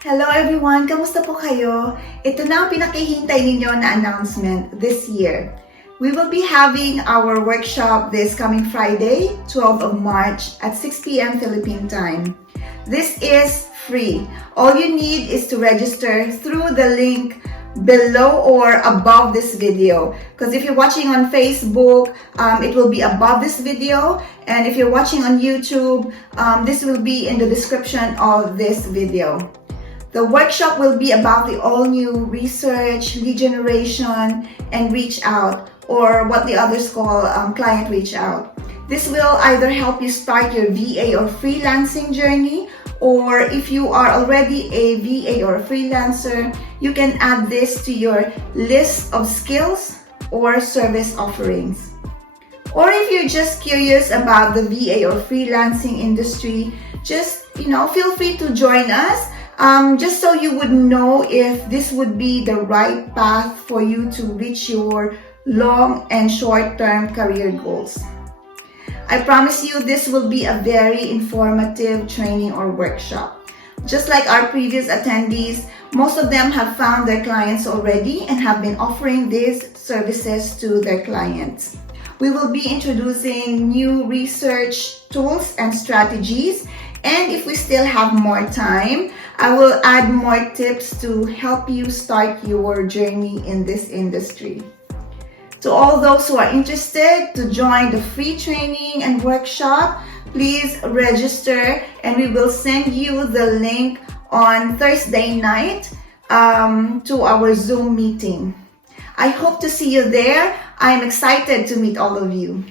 Hello everyone! Kamusta po kayo? Ito na ang pinakihintay ninyo na announcement this year. We will be having our workshop this coming Friday, 12th of March at 6 p.m. Philippine Time. This is free. All you need is to register through the link below or above this video, because if you're watching on Facebook, it will be above this video, and if you're watching on YouTube, this will be in the description of this video. The workshop will be about the all-new research, lead generation, and reach out, or what the others call client reach out. This will either help you start your VA or freelancing journey, or if you are already a VA or a freelancer, you can add this to your list of skills or service offerings. Or if you're just curious about the VA or freelancing industry, just feel free to join us. Just so you would know if this would be the right path for you to reach your long and short-term career goals. I promise you this will be a very informative training or workshop. Just like our previous attendees, most of them have found their clients already and have been offering these services to their clients. We will be introducing new research tools and strategies, and if we still have more time, I will add more tips to help you start your journey in this industry. To all those who are interested to join the free training and workshop, please register and we will send you the link on Thursday night to our Zoom meeting. I hope to see you there. I am excited to meet all of you.